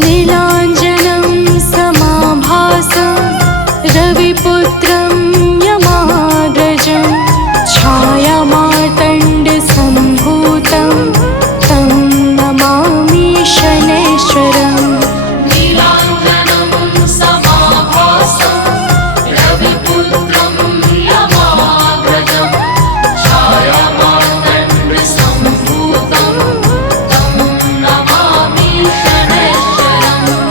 नीलाञ्जनं समाभासं रविपुत्रं यमाग्रजं छायामार्तण्डसम्भूतं तं नमामि शनैश्वरम्। नीलाञ्जनं समाभासं रविपुत्रं यमाग्रजं छायामार्तण्डसम्भूतं तं नमामि शनैश्वरम्।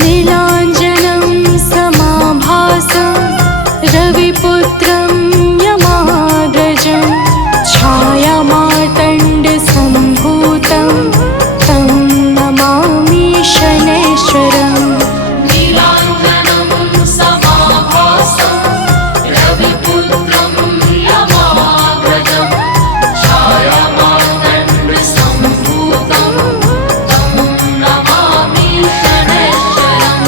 नीलाञ्जनं समाभासं रविपुत्रं यमाग्रजं छायामार्तण्डसम्भूतं तं नमामि शनैश्वरम् नीलाञ्जनं समाभासं रविपुत्रं यमाग्रजं छायामार्तण्डसम्भूतं तं नमामि शनैश्वरम्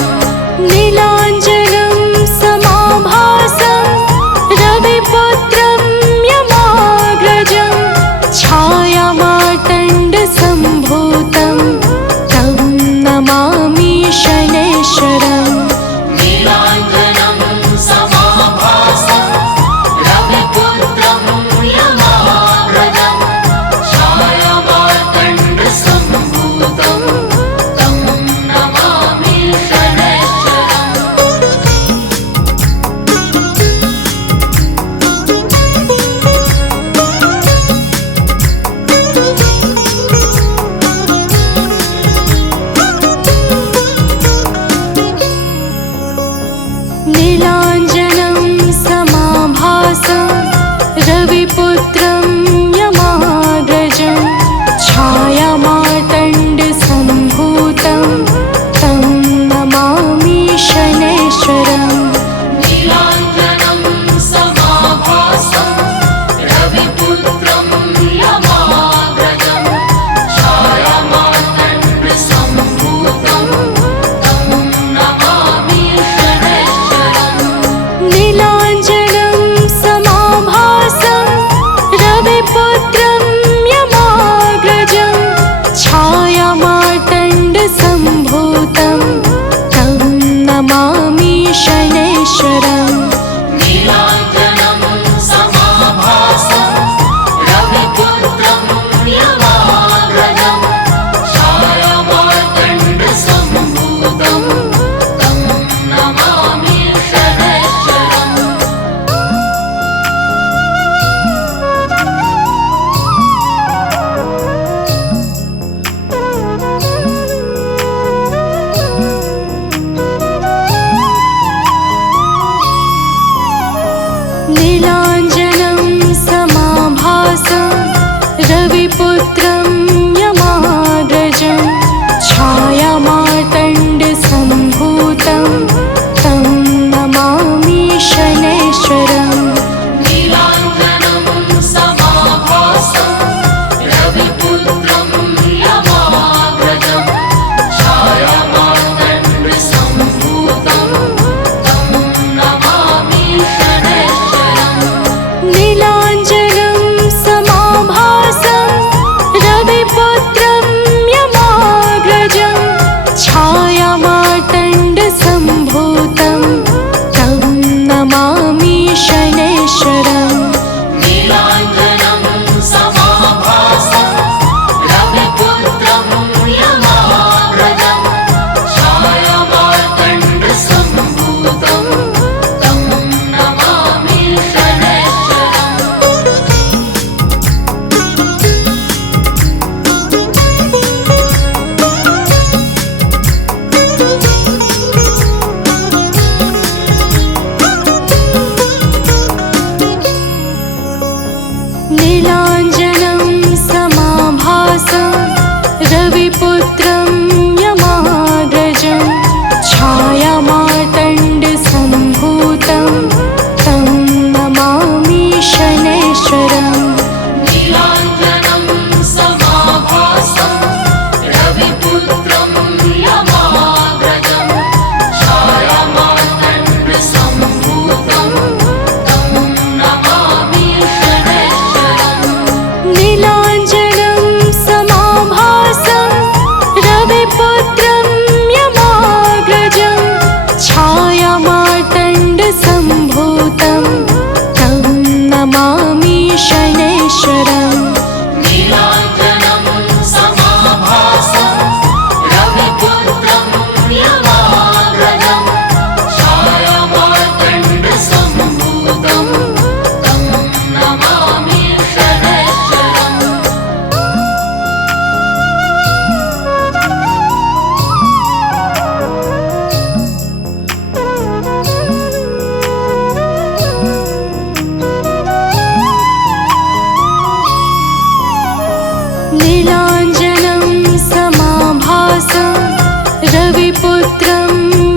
रविपुत्रं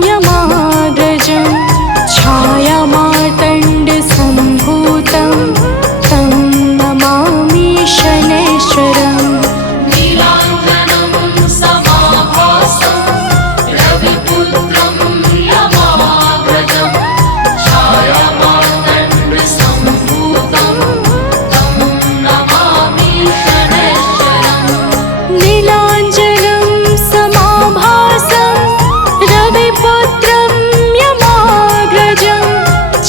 यमाग्रजं छायामार्तण्डसम्भूतं तं नमामि शनैश्वरम् नीलाञ्जनं समाभासं रविपुत्रं यमाग्रजं छायामार्तण्डसम्भूतं तं नमामि शनैश्वरम् नीलाञ्जनं समाभासं रविपुत्रं यमाग्रजं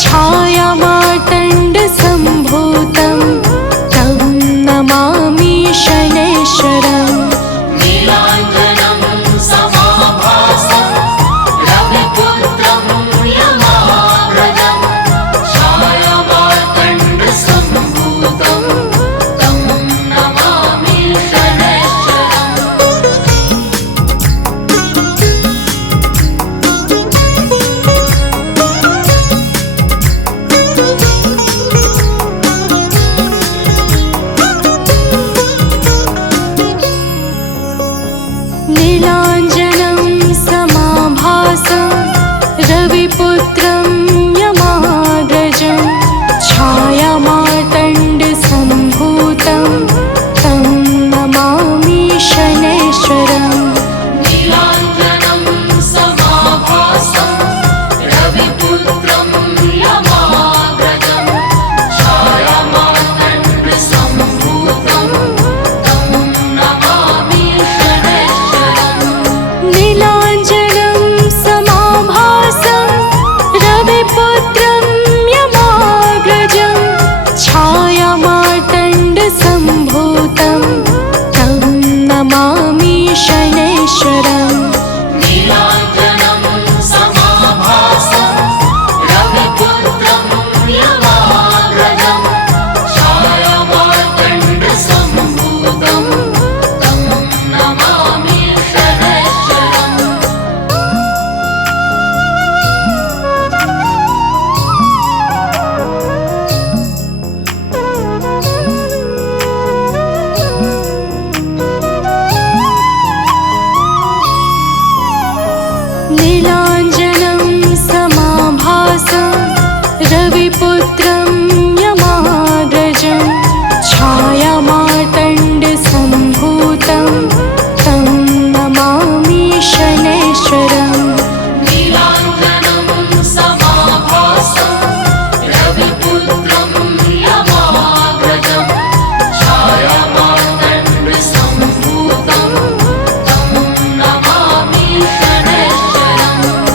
छायामार्तण्डसम्भूतं तं नमामि शनैश्वरम् नीलाञ्जनं समाभासं रविपुत्रं यमाग्रजं छायामार्तण्डसम्भूतं तं नमामि नीलाञ्जनं समाभासं रविपुत्रं यमाग्रजं छायामार्तण्डसम्भूतं तं नमामि शनैश्वरम् नीलाञ्जनं समाभासं रविपुत्रं यमाग्रजं छायामार्तण्डसम्भूतं तं नमामि शनैश्वरम् नीलाञ्जनं समाभासं रविपुत्रं यमाग्रजं छायामार्तण्डसम्भूतं तं नमामि शनैश्वरम् नीलाञ्जनं समाभासं रविपुत्रं यमाग्रजं छायामार्तण्डसम्भूतं तं नमामि शनैश्वरम् नीलाञ्जनं समाभासं रविपुत्रं यमाग्रजं छायामार्तण्डसम्भूतं तं नमामि शनैश्वरम् नीलाञ्जनं समाभासं रविपुत्रं यमाग्रजं छायामार्तण्डसम्भूतं तं नमामि शनैश्वरम्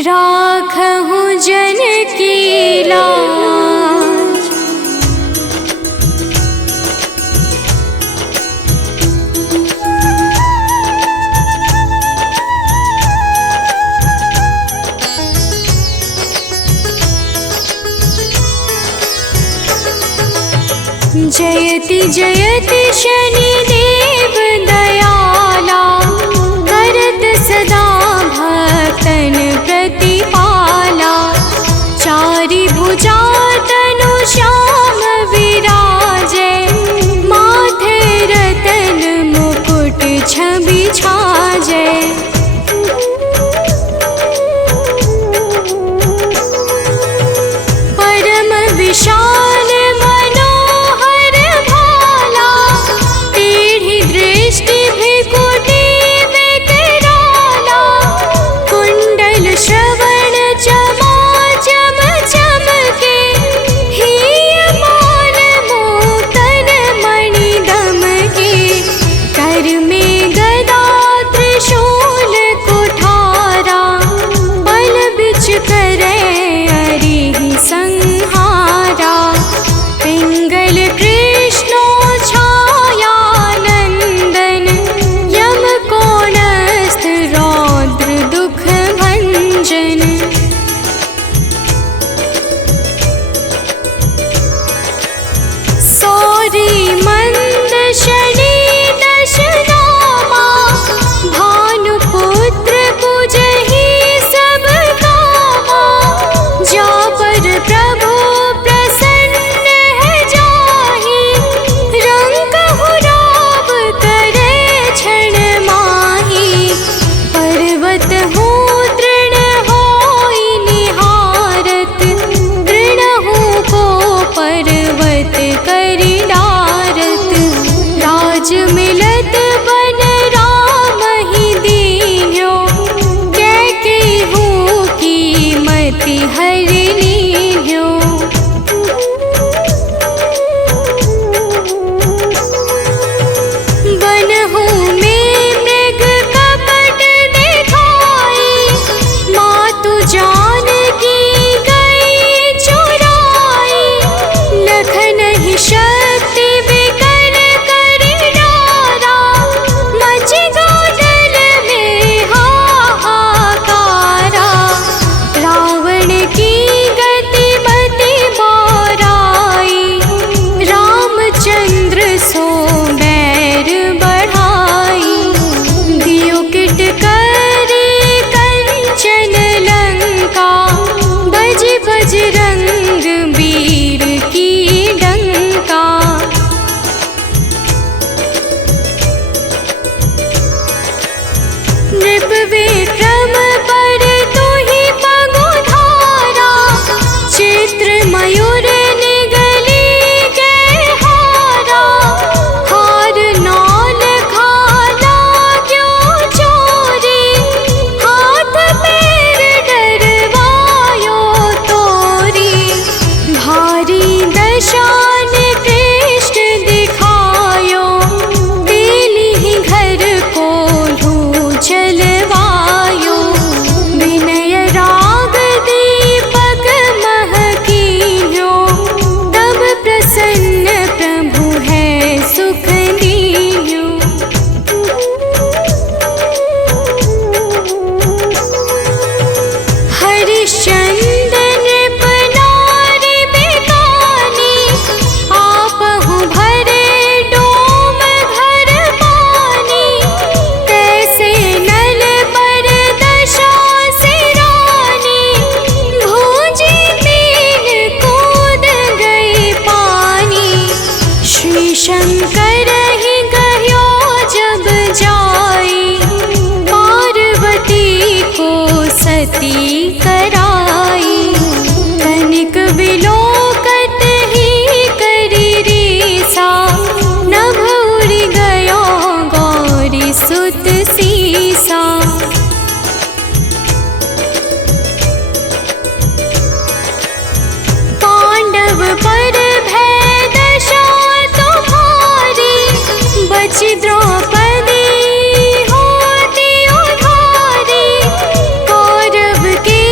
राखहु जन की लाज। जयति जयति शनिदेव दयाला, करत सदा भक्तन प्रतिपाला। चारि भुजा तनु श्याम विराजे, माथे रतन मुकुट छवि छाजे। परम विशाल द्रौपदी होती उधारी, कौरव के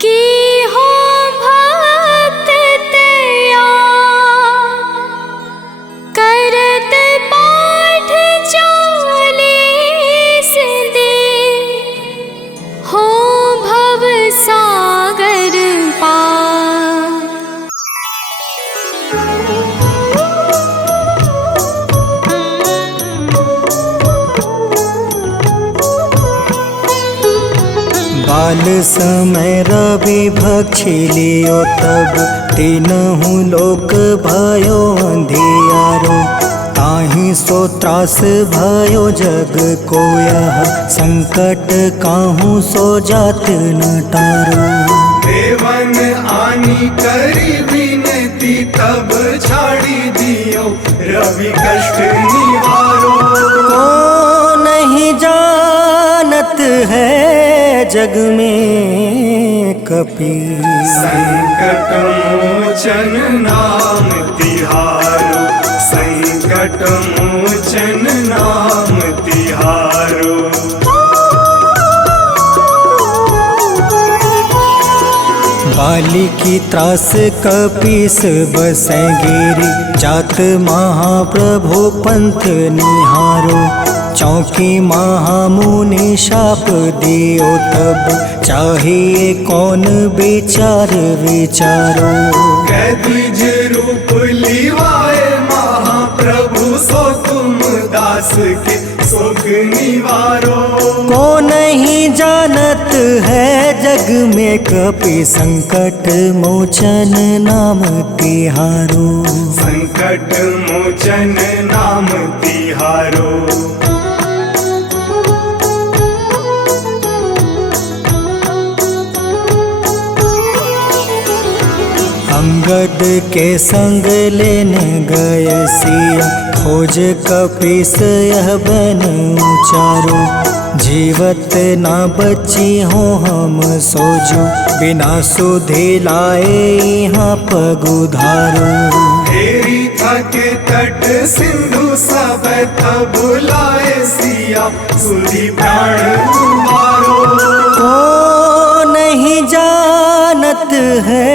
की हो भक्त तैयार करत पाठ 40 दिन हो भव सागर पार। बाल समय रवि भक्षी लियो तब तीनहु लोक भयो अंधियारो। ताहि सो त्रास भयो जग को यह संकट काहू सो जात न टारो। देवन आनी करी विनती तब छाड़ी दियो रवि कष्ट निवारो। को नहीं जानत है जग में कपि संकट मोचन नाम तिहारो। संकट मोचन नाम तिहारो। बाली की त्रास कपीस बसै गिरी। जात महाप्रभु पंथ निहारो। चौकी महामुनि शाप दियो तब चाहिए कौन विचार विचारो। कैदिज रूप लिवाए महाप्रभु सो तुम दास के शोक निवारो। को नहीं जानत है जग में कपि संकट मोचन नाम तिहारो। संकट मोचन नाम तिहारो। अंगद के संग लेने गए सिया। खोज कपीस यह बन उचारो। जीवत ना बची हो हम सोजो। बिना सुधि लाए यहाँ पग उधारो। तेरी थके तट सिंधु सब तब लाए सिया। सुधि प्राण तुम्हारो। को नहीं जानत है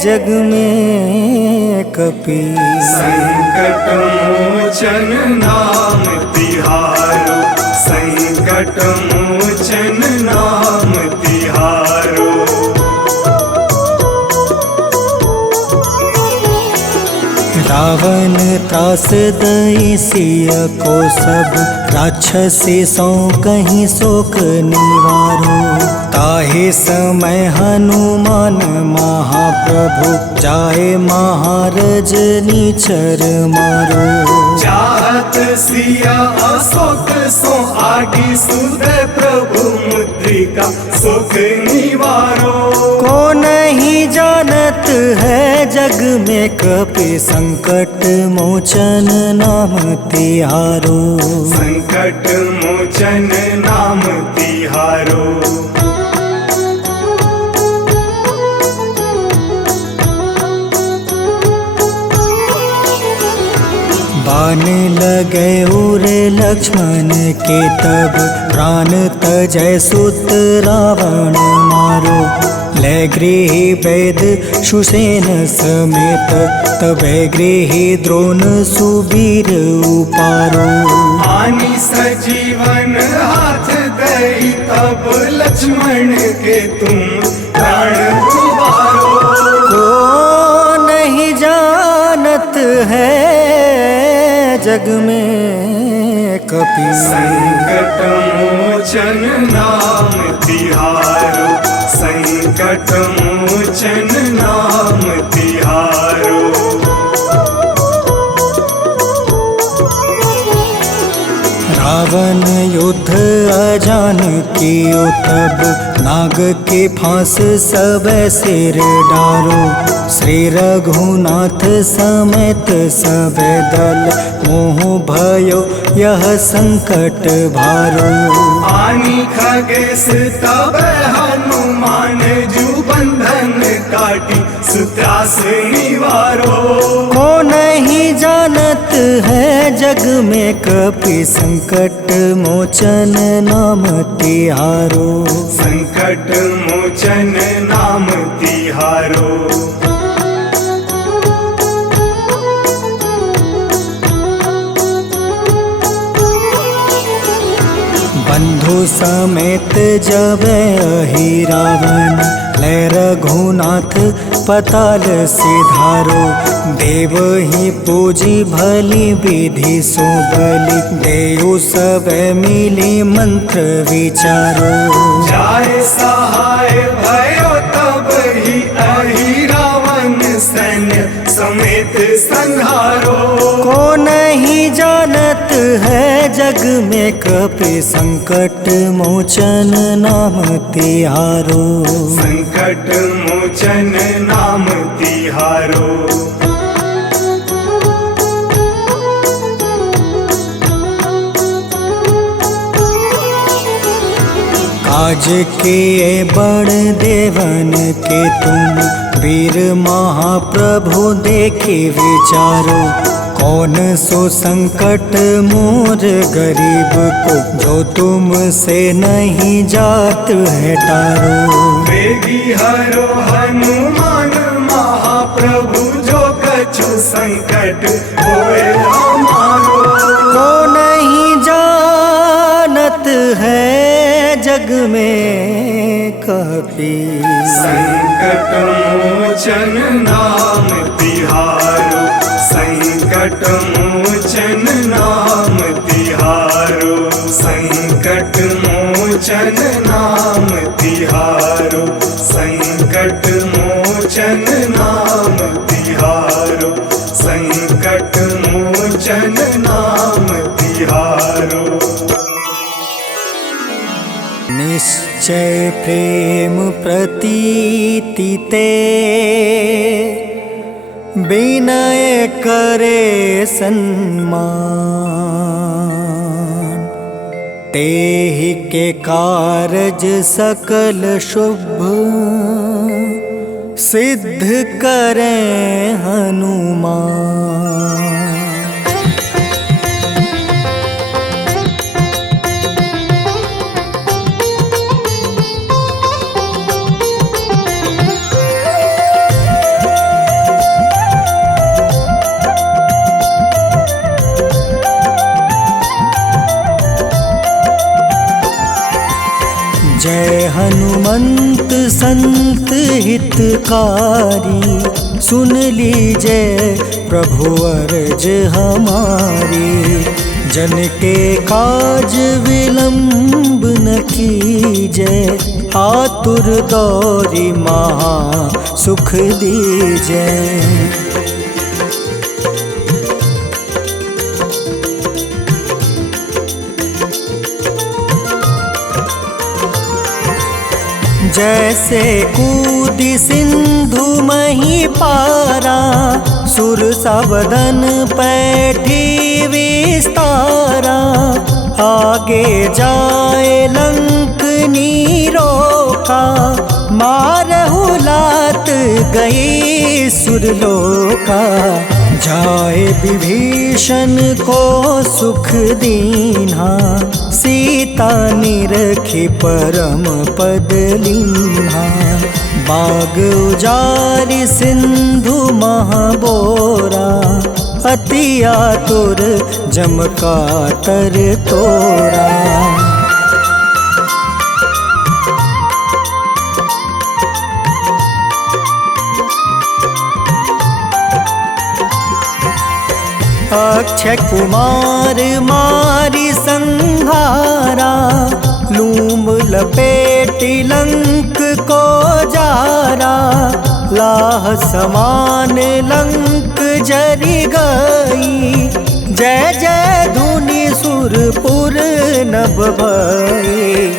जग में कपि संकट मोचन नाम तिहारो। संकट मोचन नाम तिहारो। रावण त्रास दई सिया को सब। राक्षसी सो कहीं शोक निवारो। ताहि समय हनुमान महाप्रभु जाए महारज नीचर मारो। चाहत सिया अशोक सो आगी सुदय प्रभु मुद्रिका सुख निवारो। को नहीं जानत है जग में कपि संकट मोचन नाम तिहारो। संकट मोचन नाम तिहारो। बाण लगे उर लक्ष्मण के तब प्राण तजय सुत रावण मारो। ले गृह वैद सुसेन समेत तबे गृह द्रोण सुबीर उपारो। आनी सजीवन हाथ दई तब लक्ष्मण के तुम प्राण उबारो। को नहीं जानत है जग में कपि संकट मोचन नाम तिहारो। संकट मोचन नाम तिहारो। रावण युद्ध अजान कियो तब नाग के फांस सब सिर डारो। श्री रघुनाथ समेत सब दल मोह भयो यह संकट भारो। आनी खगेश तब हनुमान जू बंधन काटी सुत्रास निवारो। को नहीं जानत है जग में कपि संकट मोचन नाम तिहारो। संकट मोचन नाम तिहारो। बंधु समेत जब अहि रावण, लै रघुनाथ पताल सिधारो। देव ही पूजी भली विधि सो बलि, देव सब मिली मंत्र विचारो। जाय सहाय भयो तब ही अहि रावण, सैन्य समेत संहारो। को नहीं जानत है जग में कपि संकट मोचन नाम तिहारो। संकट मोचन नाम तिहारो। काज किए बड़ देवन के तुम, वीर महाप्रभु देखे विचारो। कौन सो संकट मोर गरीब को, जो तुमसे नहीं जात है टारो। वेगी हरो हनुमान महाप्रभु, जो कछु संकट होए हमारो। को नहीं जानत है जग में कपि, संकट मोचन नाम तिहारो। संकट मोचन नाम तिहारो। संकट मोचन नाम तिहारो। संकट मोचन नाम तिहारो। संकट मोचन नाम तिहारो। निश्चय प्रेम प्रतीति ते, विनय करे सन्मान। तेहि के कारज सकल शुभ, सिद्ध करें हनुमान। जय हनुमंत संत हितकारी, सुन लीजय प्रभु अर्ज हमारी। जन के काज विलंब न कीजय, आतुर दौरी महा सुख दीजय। जैसे कूदी सिंधु मही पारा, सुर सबदन पैठी विस्तारा। आगे जाए लंक नीरोका, मारहु लात गई सुरलोका। जाए विभीषण को सुख दीन्हा, सीता निरखी परम पद लीन्हा। बाग उजारि सिंधु महाबोरा, अति आतुर जम कातर तोरा। अक्षय कुमार मारी संहारा, लूम लपेटी लंक को जारा। लाह समान लंक जरी गई, जय जय धुनि सुरपुर नभ भई।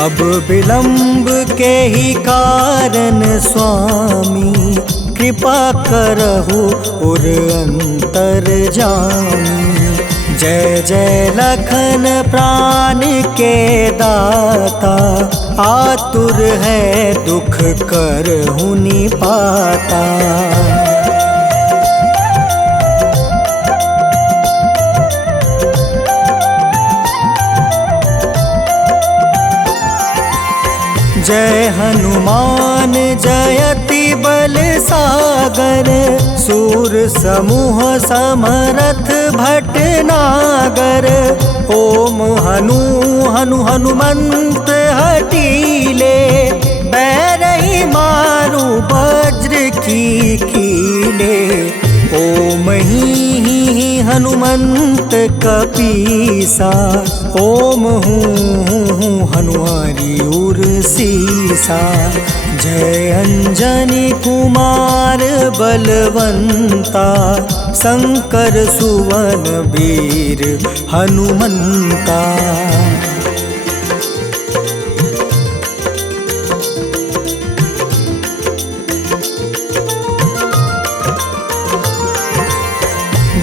अब विलंब के ही कारण स्वामी, कृपा करहु उर अंतर जामी। जय जय लखन प्राण के दाता, आतुर है दुख करहु निपाता। जय हनुमान जयति बल सागर, सूर समूह समरथ भटनागर। ओम हनु हनु हनुमंत हटीले, बैरही मारू वज्र की कीले। ओम ही हनुमंत कपीसा, ओम हूँ हनुमारी उर सीसा। जय अंजनी कुमार बलवंता, शंकर सुवन वीर हनुमंता।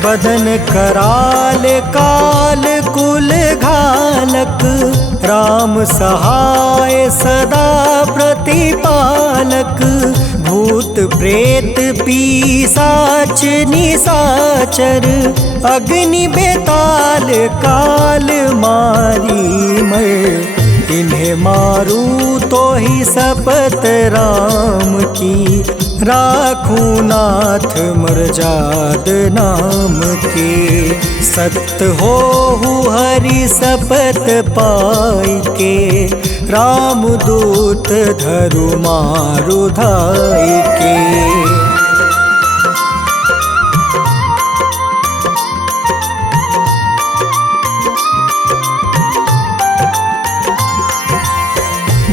बदन कराल काल कुल घालक, राम सहाय सदा प्रतिपालक। भूत प्रेत पिशाच निशाचर, अग्नि बेताल काल मारी मैं। इन्हें मारू तो ही शपथ राम की, राखूं नाथ मर्जाद नाम के। सत्य हो हरि शपथ पाई के, राम दूत धरु मारु धाई के।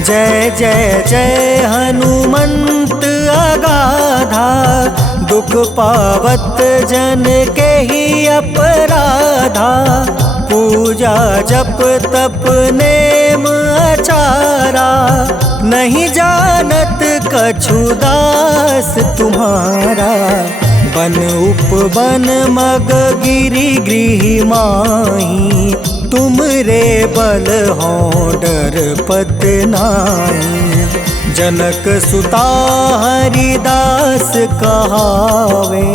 जय जय जय हनुमंत अगाधा, दुख पावत जन के ही अपराधा। पूजा जप तप नेम आचारा, नहीं जानत कछु दास तुम्हारा। बन उपवन मग गिरि गृह माही, तुम रे बल हो डर पत नाई। जनक सुता हरिदास कहावे,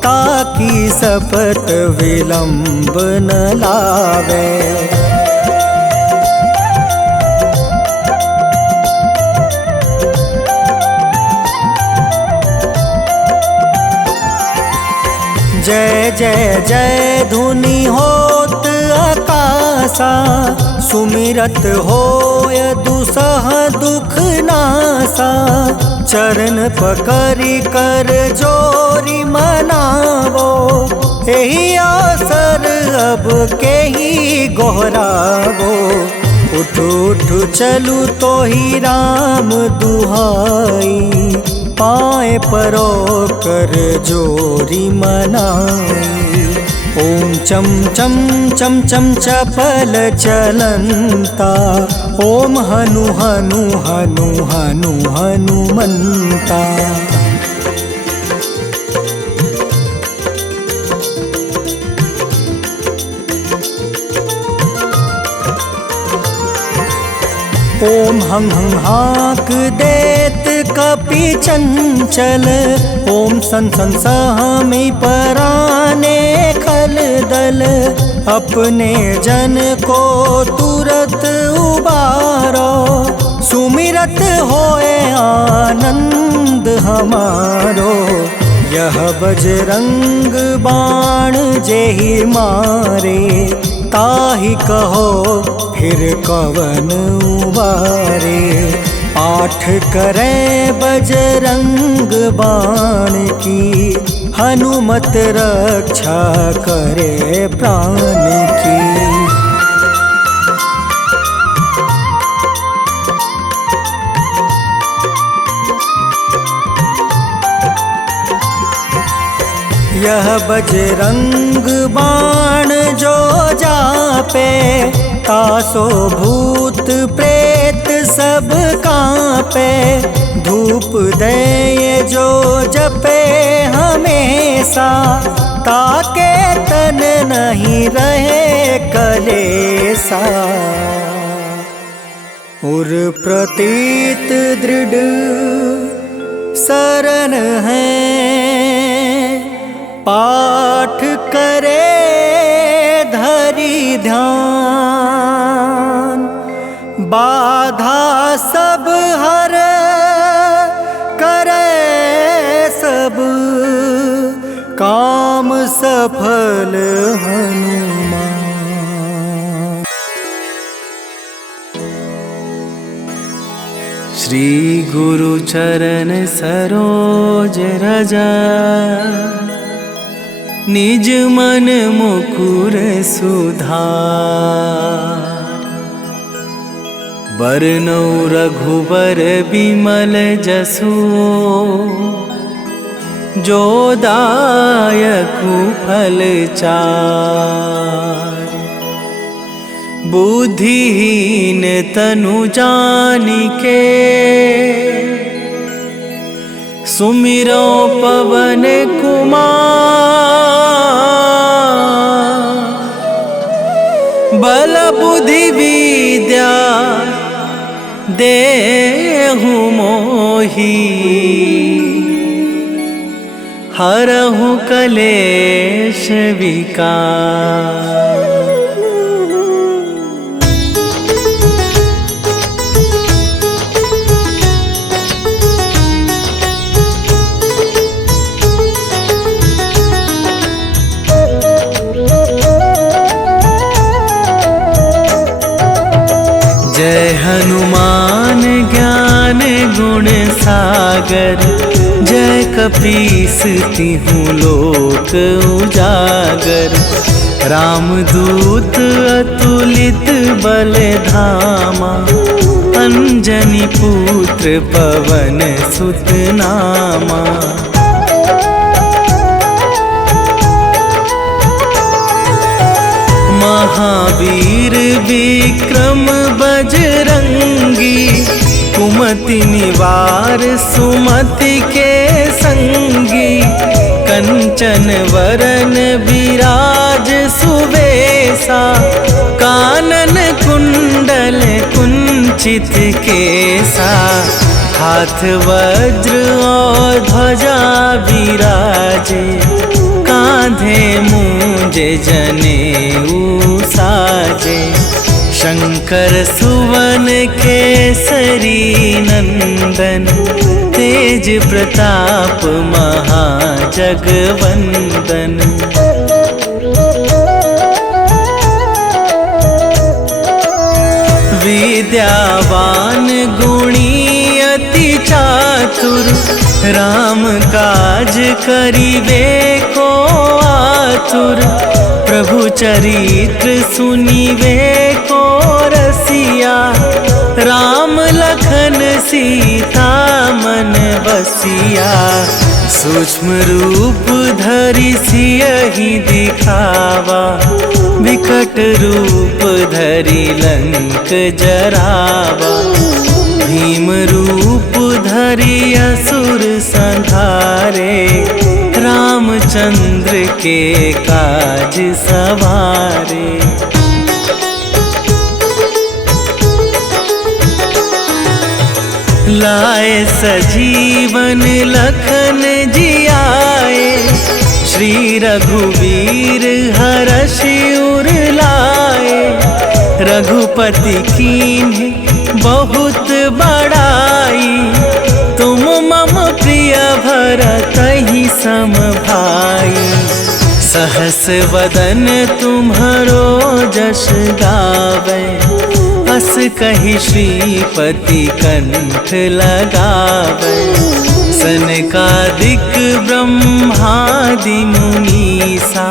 ताकि शपथ विलंब न लावे। जय जय जय धुनि होत आकाशा, सुमिरत होय दुसह दुख नासा। चरण पकड़ि कर जोरी मनावो, एही आसर अब के ही गोहरावो। उठ उठ चलू तो ही राम दुहाई, पाए परो कर जोरी मनाई। ओम चम चम चम चम चपल चलंता, ओम हनु हनु हनु हनु हनुमंता। ओम हं हं हाक देत कपि चंचल, ओम सन सन सहमी पराने खल दल। अपने जन को तुरत उबारो, सुमिरत होए आनंद हमारो। यह बजरंग बाण जेहि मारे, ताहि कहो फिर कवन उबारे। पाठ करें बजरंग बाण की, हनुमत रक्षा करे प्राण की। यह बजरंग बाण जो जापे, तासो भूत प्रेत सब कांपे। धूप दे जो जपे हमेशा, ताके तन नहीं रहे कलेसा। उर प्रतीत दृढ़ शरण है, पाठ करे धरि ध्यान। बाधा सब काम सफल हनुमान। श्री गुरु चरण सरोज रज, निज मन मुकुर सुधार। बरनौ रघुबर बिमल जसु, जो दायकु फल चार। बुद्धिहीन तनु जानिके, सुमिरो पवन कुमार। बल बुद्धि विद्या देहु मोहि, हरहु कलेश विकार। जय हनुमान ज्ञान गुण सागर, जय कपीस तिहु लोक उजागर। रामदूत अतुलित बल धामा, अंजनी पुत्र पवन सुत नामा। महावीर विक्रम बजरंगी, कुमति निवार सुमति के संगी। कंचन वरन विराज सुवेशा, कानन कुंडल कुंचित केसा। हाथ वज्र और ध्वजा विराजे, कांधे मूंजे जनेऊ साजे। शंकर सुवन केसरी नंदन, तेज प्रताप महाजगवंदन। विद्यावान गुणी अति चातुर, राम काज करिवे को आतुर। प्रभु चरित्र सुनिवे को रसिया, राम लखन सीता मन बसिया। सूक्ष्म रूप धरि सियहि दिखावा, विकट रूप धरि लंक जरावा। भीम रूप धरि असुर संहारे, रामचंद्र के काज सवारे। लाए सजीवन लखन जियाए, श्री रघुवीर हरषि उर लाए। रघुपति कीन्हे बहुत बड़ाई, तुम मम प्रिय भरतहि सम भाई। सहस वदन तुम्हरो जस गावे, अस कहि श्रीपति कंठ लगावे। सनकादिक ब्रह्मादि मुनीसा,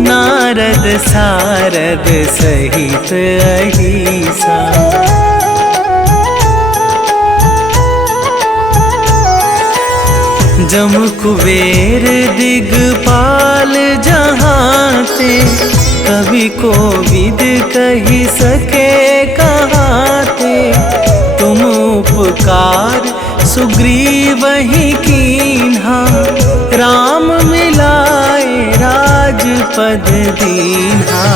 नारद सारद सहित अहिसा। जम कुबेर दिगपाल जहाते, कवि कोविद कहि सके कहाते। तुम उपकार सुग्रीवहि कीन्हा, राम मिलाए राजपद दीन्हा।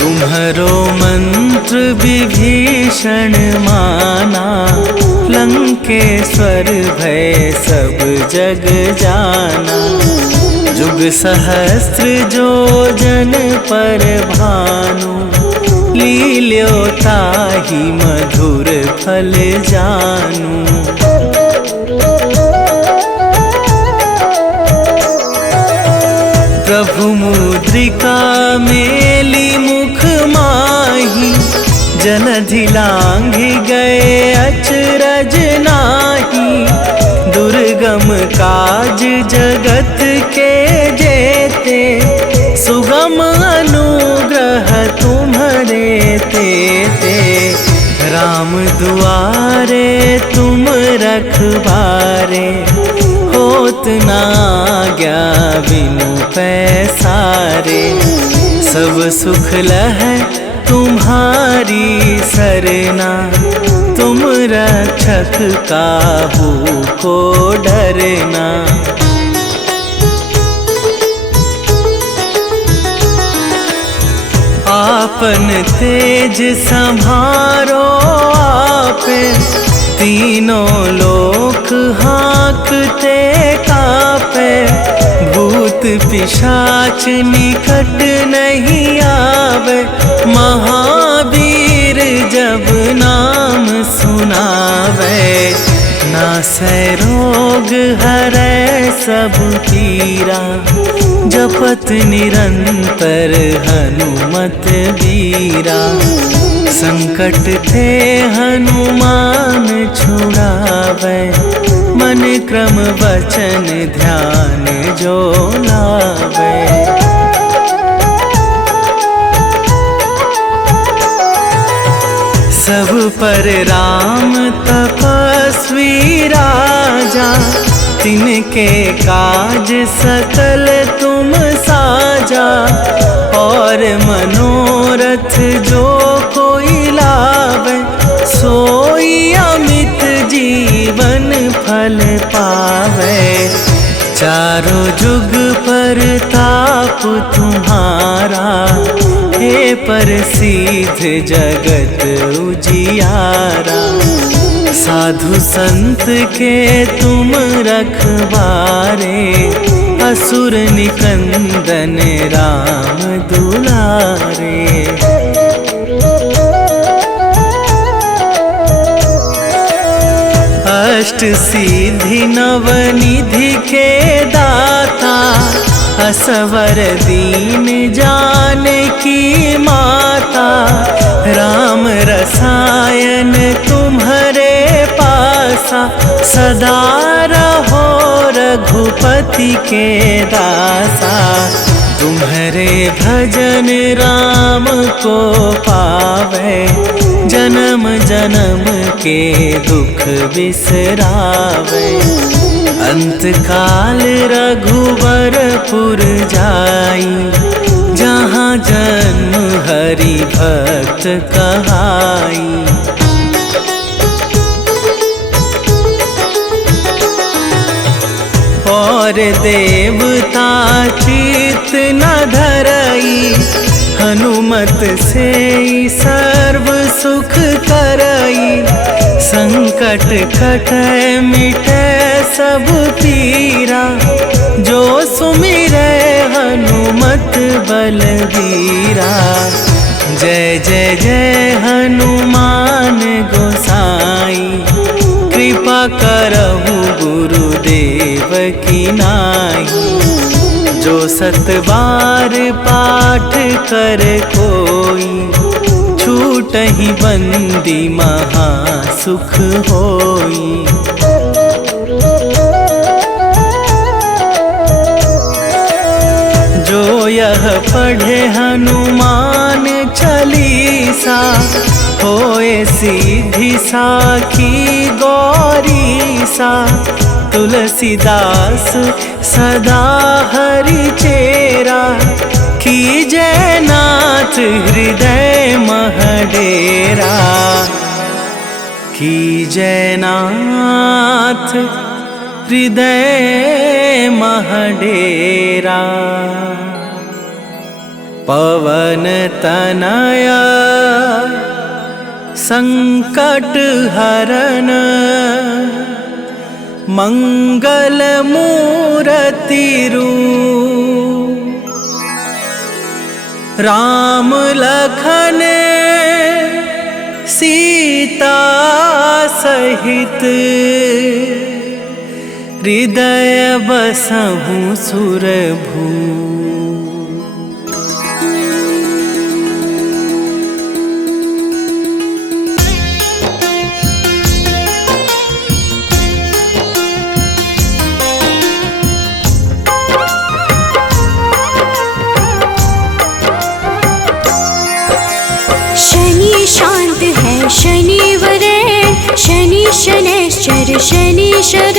तुम्हरो मंत्र विभीषण माना, लंकेश्वर भय सब जग जाना। जुग सहस्त्र जो जन पर भानु, लील्यो ताहि मधुर फल जानू। चौरिका मेली मुख माही, जलधि लांघि गए अचरज नाही। दुर्गम काज जगत के जेते, सुगम अनुग्रह तुम्हारे तेते। राम दुआरे तुम रखवारे, होत ना आज्ञा बिनु पैसारे। सब सुख लहै तुम्हारी सरना, तुम रक्षक काहू को डरना। आपन तेज संभारो आपे, तीनों लोक हाँकते कापे। भूत पिशाच निकट नहीं आवे, महावीर जब नाम सुनावे। नासै रोग हरै सब पीरा, जपत निरंतर हनुमत बीरा। संकट ते हनुमान छुड़ावे, मन क्रम वचन ध्यान जो लावे। सब पर राम तपस्वी राजा, तिनके काज सकल तुम साजा। और मनोरथ जो कोई लावे, सोई अमित जीवन फल पावे। चारों जुग पर ताप तुम्हारा, हे प्रसिद्ध जगत उजियारा। साधु संत के तुम रखवारे, असुर निकंदन राम दुलारे। अष्ट सिद्धि नवनिधि के दाता, असवर दीन जानकी माता। राम रसायन तुम्हारे पासा, सदा रहो रघुपति के दासा। तुम्हारे भजन राम को पावे, जन्म जन्म के दुख बिसरावे। अंत काल रघुवरपुर जाई, जहाँ जन्म हरि भक्त कहाई। और देवता चित न धरई, हनुमत से सर्व सुख करई। संकट कटै मिटै सब पीरा, जो सुमिरै हनुमत बलबीरा। जय जय जय हनुमान गोसाई, कृपा करहु गुरुदेव की नाई। जो सत बार पाठ कर कोई, छूटहि बंदी महा सुख होई। जो यह पढ़े हनुमान चालीसा, होए सीधी साखी गौरीसा। तुलसीदास सदा हरि चेरा, कीजय नाथ हृदय महडेरा। कीजय नाथ हृदय महडेरा। पवन तनया संकट हरन, मंगल मूरति रूप। राम लखन सीता सहित, हृदय बसहु सुरभूप। शनिश्चर शनीश्वर,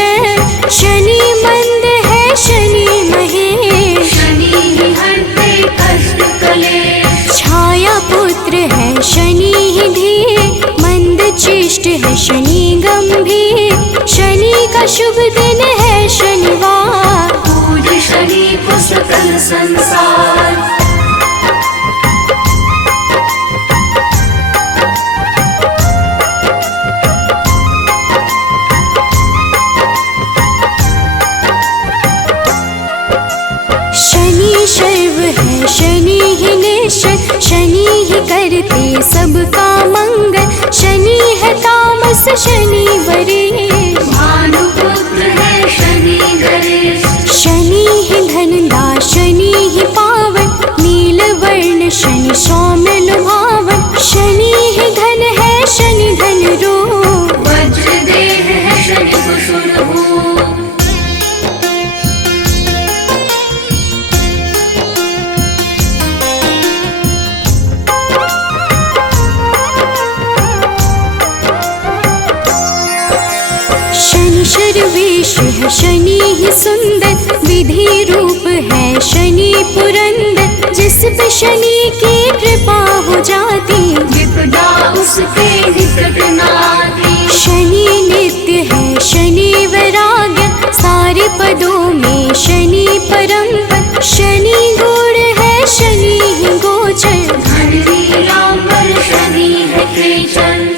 शनि मंद है शनि महेश। शनि ही हरते कष्ट कलेश, छाया पुत्र है शनि ही धीर, मंद चिष्ट है शनि गंभीर। शनि का शुभ दिन है शनिवार, पूज शनि को सकल संसार। शनि शर्व है शनि ही निश्चल, शनि ही करते सबका मंगल। शनि है तामस शनि वरेश, भानुपुत्र है शनि गणेश। शनि ही धनदा शनि ही पावन, नील वर्ण शनि सौम्य लुभावन। शनि ही धन है शनि धन रूप, वज्र देह है शनि कुशल भूप। शनि शर्वेश है शनि ही सुंदर, विधि रूप है शनि पुरंदर। जिस पे शनि की कृपा हो जाती, विपदा उसके निकट न आती। शनि नित्य है शनि वैराग्य, सारे पदों में शनि परम पद। शनि गुण है शनि ही गोचर, धन नीलांबर शनि है केचन।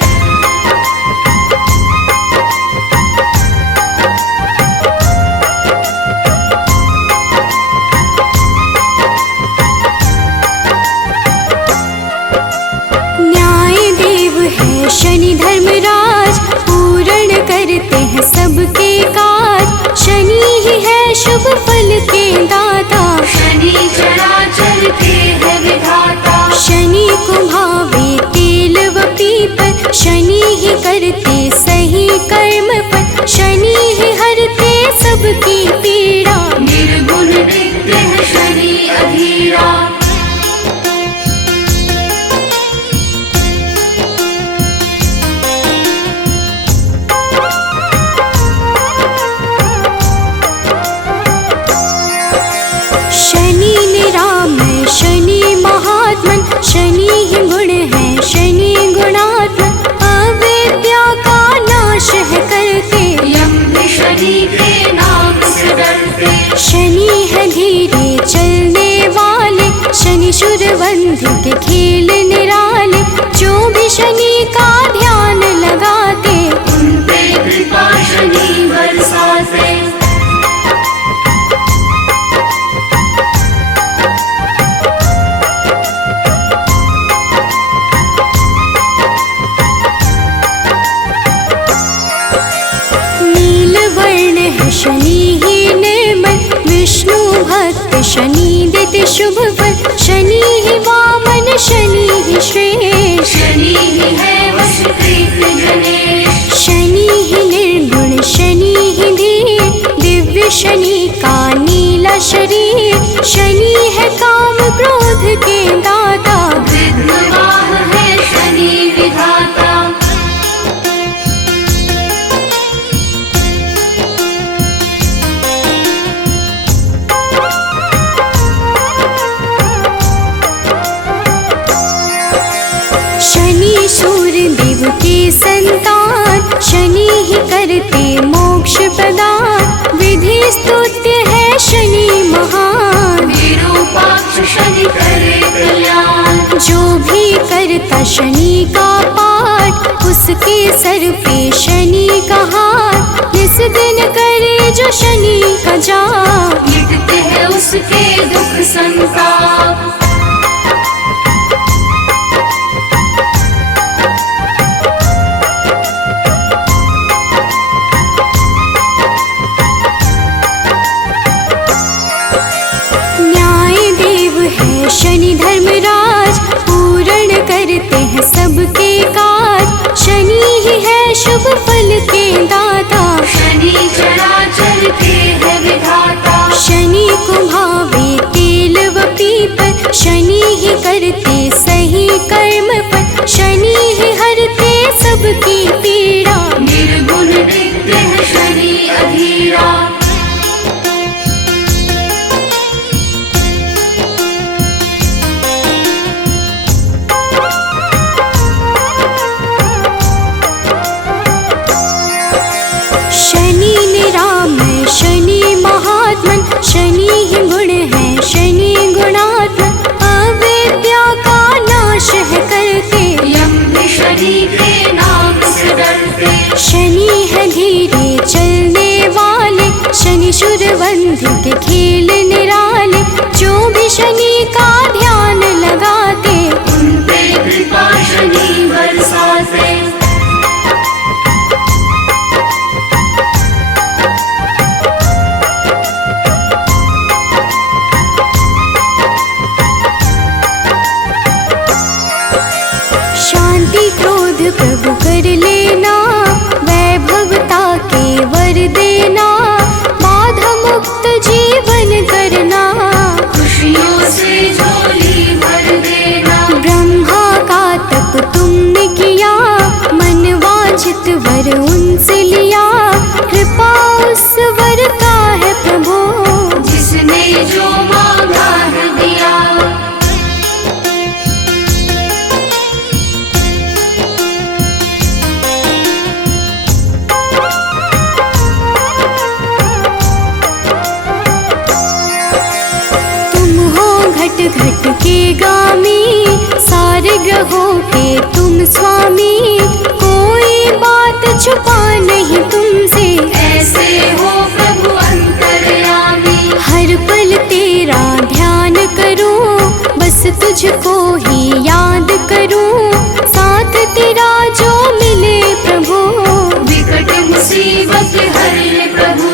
न्याय देव है शनि धर्मराज, पूर्ण करते हैं सबके काज। शनि ही है शुभ फल के दाता, शनि चराचर के है विधाता। शनि को भावे तेल व पीपल, शनि ही करते सही कर्म पर। शनि ही हरते सबकी पीड़ा, निर्गुण नित्य है शनि अधीरा। शनि निरामय शनि महात्मन, शनि ही गुण है शनि गुणात्मन। अविद्या का नाश है करते, यम भी शनि के नाम से डरते। शनि है धीरे चलने वाले, शनि शूरबंधु के खेल निराले। जो भी शनि का ध्यान लगाते, उन पे कृपा शनि बरसाते। नील वर्ण है शनि ही निर्मल, विष्णु भक्त शनि देते शुभ फल। शनि ही वामन शनि ही श्रेष्ठ, शनि ही है वसुदेव गणेश। शनि ही निर्गुण शनि ही धीर, दिव्य शनि का नीला शरीर। शनि है काम क्रोध के दाता, विद्वाह है शनि विधाता। शनि सूर्य देव के संतान, शनि ही करते मोक्ष प्रदान। विधि स्तुत्य है शनि महान, विरूपाक्ष शनि करे कल्याण। जो भी करता शनि का पाठ, उसके सर पे शनि का हाथ। इस दिन करे जो शनि का जाप, मिटते हैं उसके दुख संताप। न्याय देव है शनि धर्मराज, पूर्ण करते हैं सबके काज। शनि ही है शुभ फल के दाता, शनि चराचर के है विधाता। शनि को भावे तेल व पीपल, शनि ही करते सही कर्म पर। शनि ही हरते सबकी पीड़ा, निर्गुण नित्य असुरवंध के खेल निराले, जो भी शनि का ध्यान लगाते, उन पे कृपा शनि बरसाते। शांति क्रोध प्रभु कर लेना, वैभवता के वर देना, बाधा मुक्त जीवन करना, खुशियों से झोली भर देना। ब्रह्मा का तप तुमने किया, मन वांछित वर उनसे लिया, कृपा उस वर का है प्रभु, जिसने जो मांगा है दिया। घट घट के गामी, सारे ग्रहों के तुम स्वामी, कोई बात छुपा नहीं तुमसे, ऐसे हो प्रभु अंतर्यामी। हर पल तेरा ध्यान करूं, बस तुझको ही याद करूं, साथ तेरा जो मिले प्रभु, विकट मुसीबत हर ले प्रभु।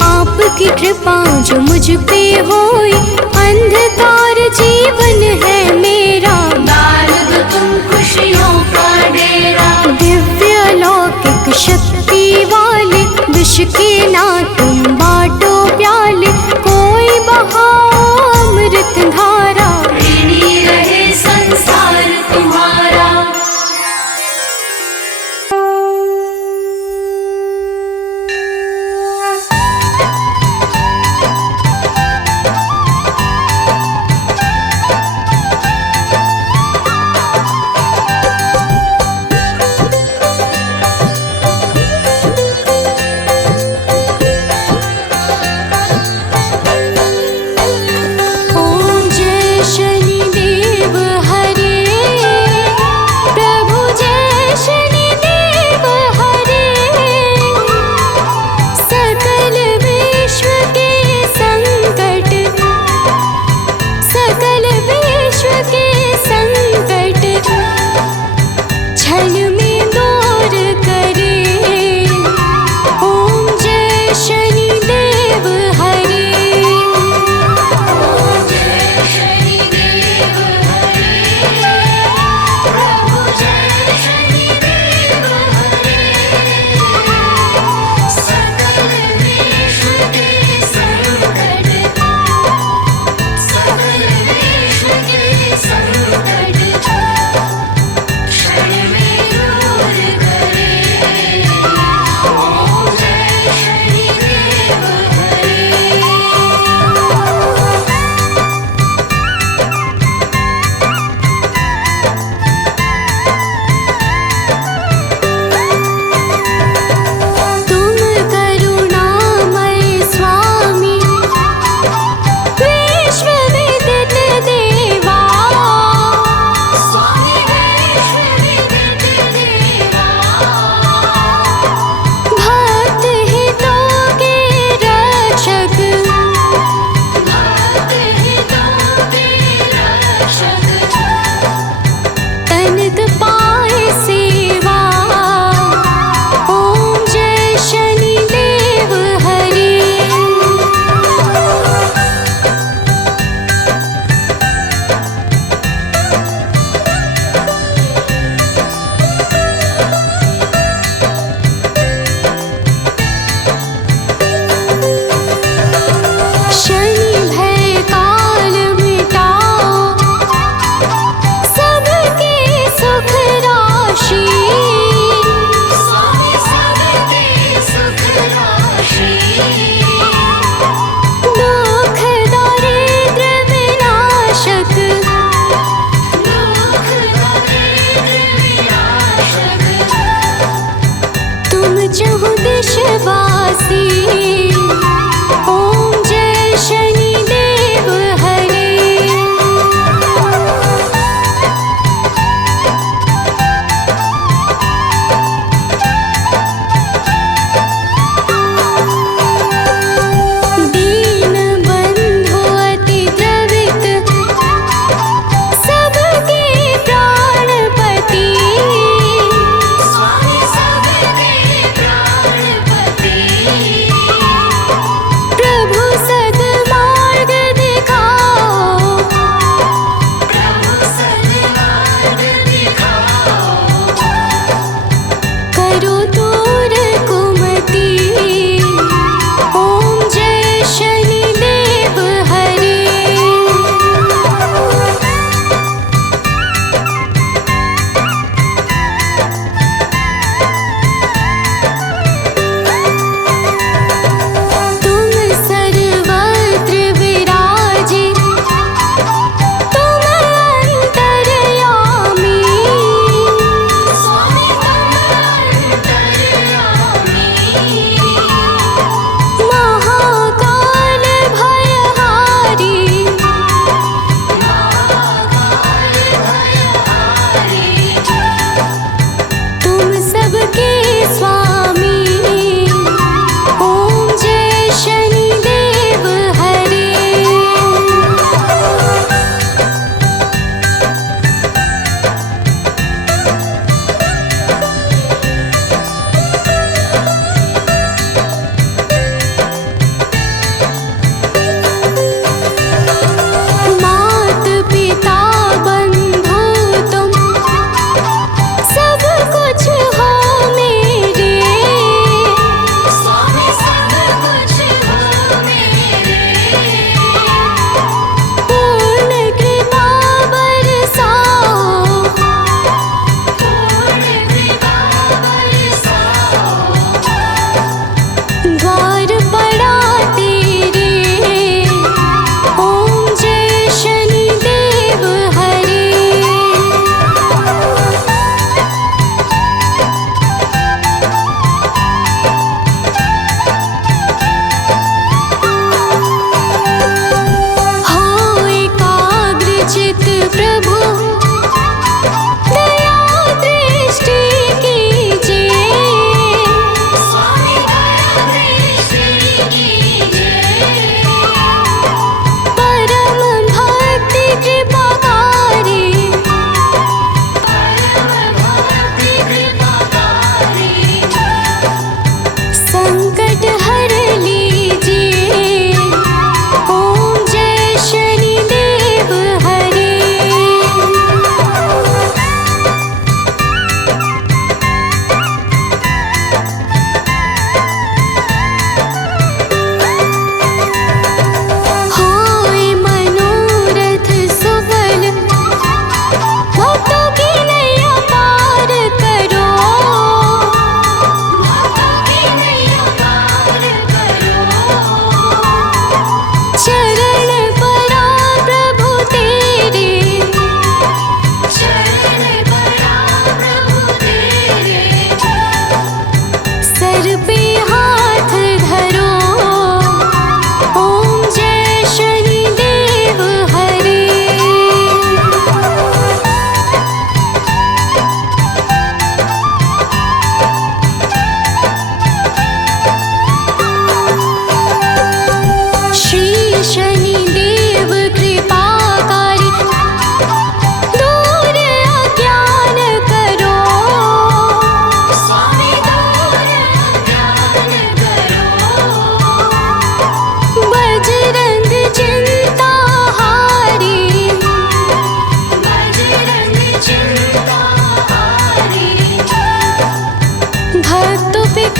आपकी कृपा जो मुझ पे होई, अंधकार जीवन है मेरा, डाल दो तुम खुशियों का डेरा। दिव्य लौकिक शक्ति वाले, विष के ना तुम बाटो प्याले, कोई बहाओ अमृत धारा, ऋणी रहे संसार तुम्हारा।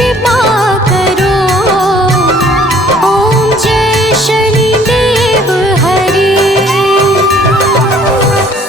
के पार